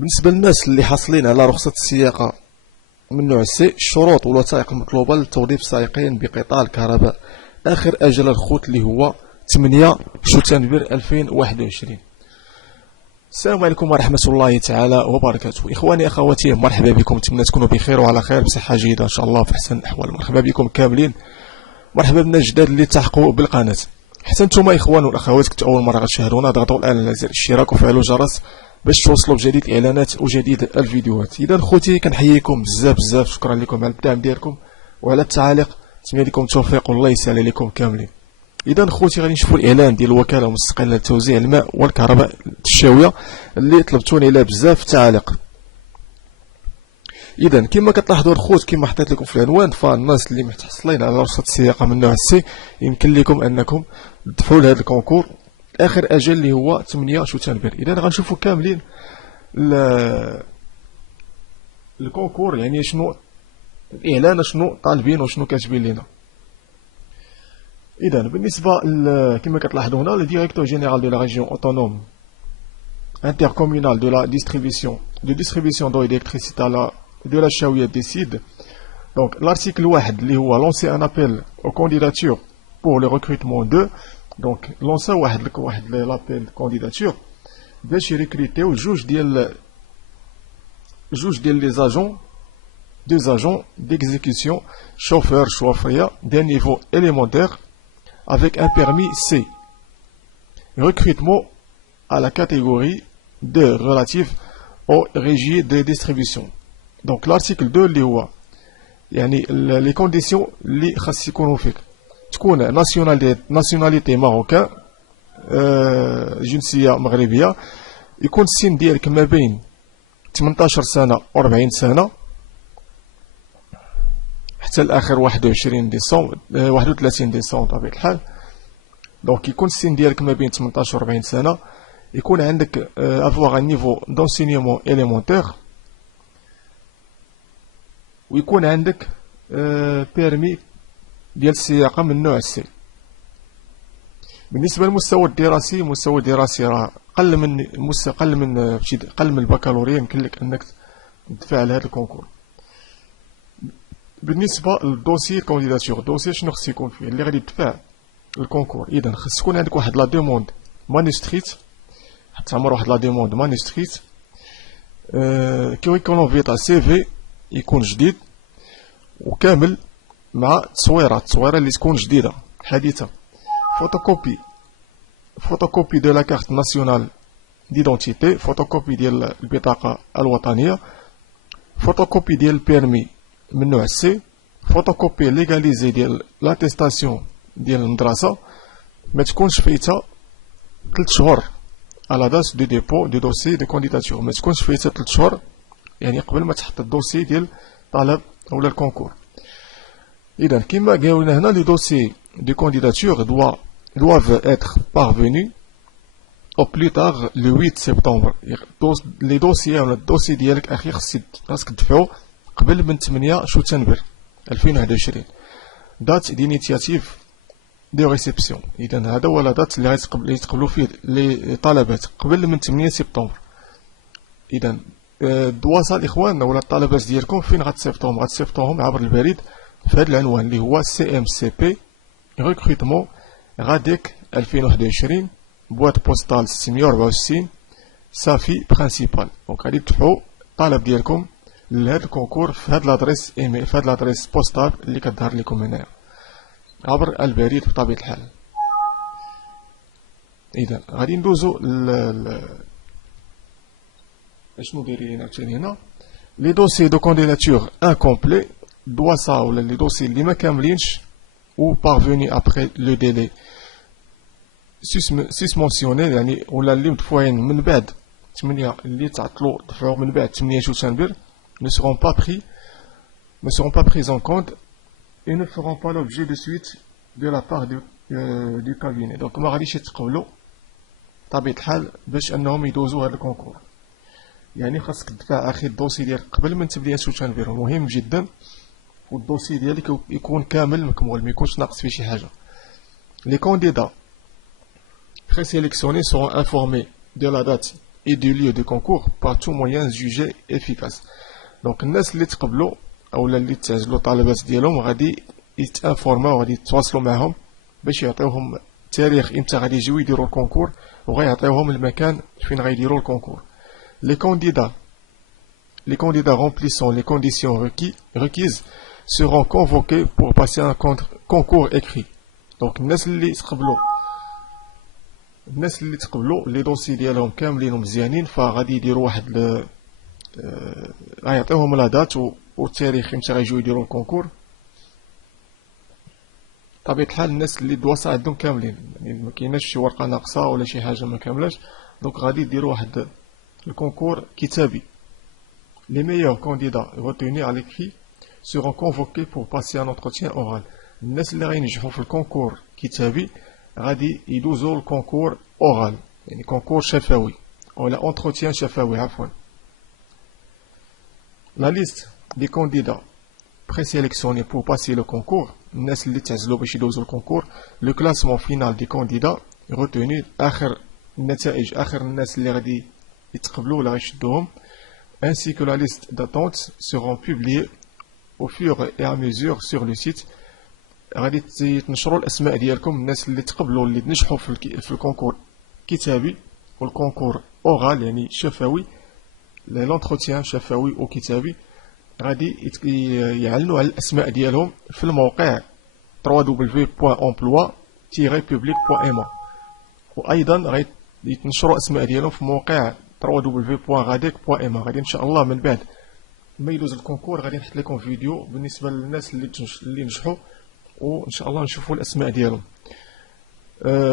بالنسبة للناس اللي حاصلين على رخصة السياقة من نوع سي، الشروط والوثائق المطلوبة لتوظيف سائقين بقطار الكهرباء. آخر أجل الخوت اللي هو 8 شتنبر 2021. السلام عليكم ورحمة الله تعالى وبركاته. إخواني أخواتي، مرحبا بكم، نتمنى تكونوا بخير وعلى خير بصحة جيدة إن شاء الله في أحسن الأحوال. مرحبا بكم كاملين، مرحبا بالناس الجداد اللي التحقوا بالقناة. حتى نتوما إخوان والأخوات كنتوا أول مرة غتشاهدونا، ضغطوا الآن على زر الاشتراك وفعلوا الجرس باش توصلوا بجديد الإعلانات وجديد الفيديوهات. إذا خوتي كنحييكم بزاف، شكرا لكم على الدعم ديالكم وعلى التعاليق، نتمنى لكم التوفيق والله يسهل عليكم كاملين. إذا خوتي غادي نشوفوا الإعلان ديال الوكالة المستقلة لتوزيع الماء والكهرباء التشاوية اللي طلبتوني عليه بزاف في التعاليق. إذا كما كتلاحظوا الخوت، كما حطيت لكم في العنوان، فالناس اللي محتحصلين على رخصة السياقة من نوع سي يمكن لكم أنكم تدفعوا لهذا الكونكور. آخر أجل اللي هو 8 شتنبر. إذا غنشوفوا كاملين الكونكور، يعني شنو الإعلان، شنو طالبين وشنو كاتبين لنا. إذا بالنسبة كما كتلاحظوا هنا، le directeur général de la région autonome intercommunale de la distribution d'eau et d'électricité de la Chaouia décide. Donc l'article 1 اللي هو lancer un appel aux candidatures pour le recrutement de. Donc lancer واحد l'appel de candidature باش يريكريتيو جوج ديال les agents, deux agents d'exécution, chauffeur شوفرية d'un niveau élémentaire avec un permis C. Recrutement à la catégorie 2 relative au régime de distribution. Donc l'article 2 اللي هو يعني les conditions اللي خاص يكونوا فيك تكون nationalité marocain، جنسية مغربية، يكون السن ديالك ما بين 18 سنة و 40 سنة حتى الآخر 31 ديسمبر 31 ديسمبر بطبيعة الحال. دونك يكون السن ديالك ما بين 18 و 40 سنة، يكون عندك avoir un niveau d'enseignement élémentaire، ويكون عندك بيرمي ديال السياقة من نوع سي. بالنسبة للمستوى الدراسي، المستوى الدراسي راه قل من البكالوريا، يمكن لك أنك تدفع لهذا الكونكور. بالنسبة للدوسي كونديداتور، الدوسي شنو خص يكون فيه اللي غادي تدفع الكونكور؟ إذا خص تكون عندك واحد لا دوموند مانيسكريت، تعمر واحد لا دوموند مانيسكريت، كوريكولوم فيتا سي في يكون جديد وكامل مع التصويره اللي تكون جديدة حديثة، فوتوكوبي دو لا كارت ناسيونال ديدونتيتي، فوتوكوبي ديال البطاقة الوطنية، فوتوكوبي ديال البيرمي من نوع سي، فوتوكوبي ليغاليزي ديال لاتيستاسيون ديال المدرسة، ما تكونش فايتة 3 شهور على دات دو ديبو دو دوسي دو كونديداتور، ما تكونش فايتة 3 شهور يعني قبل ما تحط الدوسي ديال طلب ولا الكونكور. إذا كما قالوا لنا هنا، لي دوسي دو كونديداتور doivent être parvenus au plus tard le 8 سبتمبر. لي دوسي ولا الدوسي ديالك أخي خاصك تدفعو قبل من 8 شتنبر 2021، دات دينيتياتيف دو ريسبسيون. إذا هذا هو لا دات اللي غيتقبلوا فيه لي طلبات قبل من 8 سبتمبر. إذا الدواسة الإخوان ولا الطلبات ديالكم فين غتصيفطوهم عبر البريد في هذا العنوان اللي هو CMCP recrutement غاديك 2021 بواط بوستال 664 صافي برينسيبال. دونك غادي تدفعوا الطلب ديالكم لهذا الكونكور في هذا لادريس ايميل، في هذا لادريس بوستال اللي كتظهر لكم هنايا عبر البريد بطبيعة الحال. إذا غادي ندوزو شنو دايرين عاوتاني هنا، لي دوسي دو كونديداتور انكومبلي، دواسا ولا لي دوسي اللي ما كاملينش ou parvenu après le délai susmentionné، يعني ولا اللي مدفوعين من بعد 8 اللي تعطلوا دفعوا من بعد 8 شتنبر ne seront pas pris en compte et ne feront pas l'objet de suite de la part du cabinet. donc ما غاديش يتقبلوا بطبيعة الحال باش انهم يدوزوا هذا الكونكور. يعني خاصك تدفع اخي الدوسي ديالك قبل من 8 شتنبر، مهم جدا، والدوسي ديالك يكون كامل مكمول، ما يكونش ناقص فيه شي حاجه. Les candidats présélectionnés seront informés de la date et du lieu de concours par tout moyen jugé efficace. Donc الناس اللي تقبلوا اولا اللي تعزلوا الطلبات ديالهم غادي يتانفورماو، غادي يتواصلوا معهم باش يعطيوهم تاريخ امتى غادي يجيو يديروا الكونكور، وغيعطيوهم المكان فين غيديروا الكونكور. Les candidats remplissant les conditions requises seront convoqués pour passer un concours écrit. Donc الناس اللي تقبلوا لي دوسي ديالهم كاملين ومزيانين فغادي يديروا واحد غيعطيوهم لا دات والتاريخ امتى غيجيو يديروا الكونكور. طبيعة الحال الناس اللي الدواسة عندهم كاملين، يعني ما كايناش شي ورقة ناقصة ولا شي حاجة ما كاملاش، دونك غادي يديروا واحد الكونكور كتابي. Les meilleurs candidats retenus à l'écrit seront convoqués pour passer un entretien oral. الناس اللي غينجحوا في الكونكور كتابي غادي يدوزوا الكونكور oral، يعني كونكور شفوي ولا entretien شفوي عفوا. La liste des candidats présélectionnés pour passer le concours، الناس اللي تعزلوا باش يدوزوا الكونكور. Le classement final des candidats retenus، آخر النتائج، آخر الناس اللي غادي يتقبلوا ولا غيشدوهم، ainsi que la liste d'attente seront publiées au fur et à mesure sur le site. غادي تنشروا الاسماء ديالكم الناس اللي تقبلوا اللي نجحوا في الكونكور كتابي والكونكور اورال يعني شفوي، لونتروتيان شفوي وكتابي، غادي يعلنوا على الاسماء ديالهم في الموقع www.emploi-public.ma، وايضا غادي يتنشروا الاسماء ديالهم في موقع www.radec.ma. غادي ان شاء الله من بعد ما يدوز الكونكور غادي نحط لكم فيديو بالنسبه للناس اللي نجحوا، وإن شاء الله نشوفوا الأسماء ديالهم.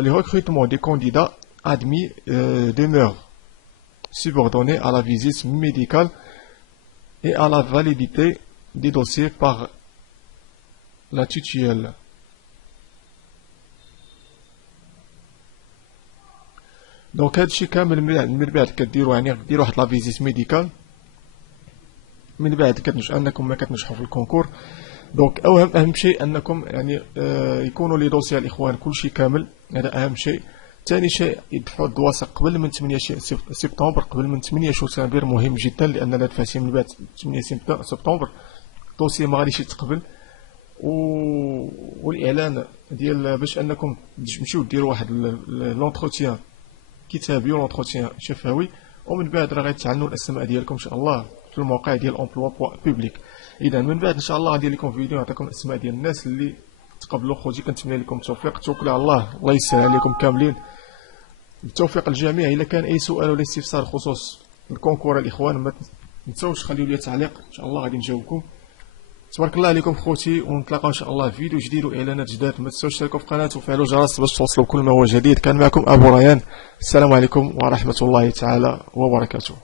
Le recrutement des candidats admis demeure subordonné à la visite médicale et à la validité des dossiers par la tutelle. دونك هادشي كامل من بعد كديروا يعني كديروا واحد لا فيزيت ميديكال، من بعد كتنجحوا انكم ما كتنجحوا في الكونكور. دونك اهم شيء انكم يعني يكونوا لي دوسي الاخوان كلشي كامل، هذا اهم شيء. ثاني شيء يدفعوا الدواسه قبل من 8 سبتمبر، قبل من 8 شتنبر، مهم جدا لان دفعتي من بعد 8 سبتمبر الدوسي ما غاديش يتقبل. والاعلان ديال باش انكم تمشيو ديروا واحد لونتروتيان كتابي ولونتروتيان شفوي، ومن بعد راه غيتعلنوا الاسماء ديالكم ان شاء الله في الموقع ديال امبلوا بوبليك. اذا من بعد ان شاء الله غادي لكم فيديو نعطيكم الاسماء ديال الناس اللي تقبلوا. خوتي كنتمنى لكم التوفيق، توكلوا على الله، الله يسهل عليكم كاملين. بالتوفيق الجميع. الا كان اي سؤال ولا استفسار خصوص الكونكور الاخوان ما تنساوش خليوا لي تعليق، ان شاء الله غادي نجاوبكم. تبارك الله عليكم خوتي، ونتلاقاو ان شاء الله في فيديو جديد واعلانات جداد. ما تنساوش تشتركوا في القناه وفعلوا الجرس باش توصلوا بكل ما هو جديد. كان معكم ابو ريان، السلام عليكم ورحمه الله تعالى وبركاته.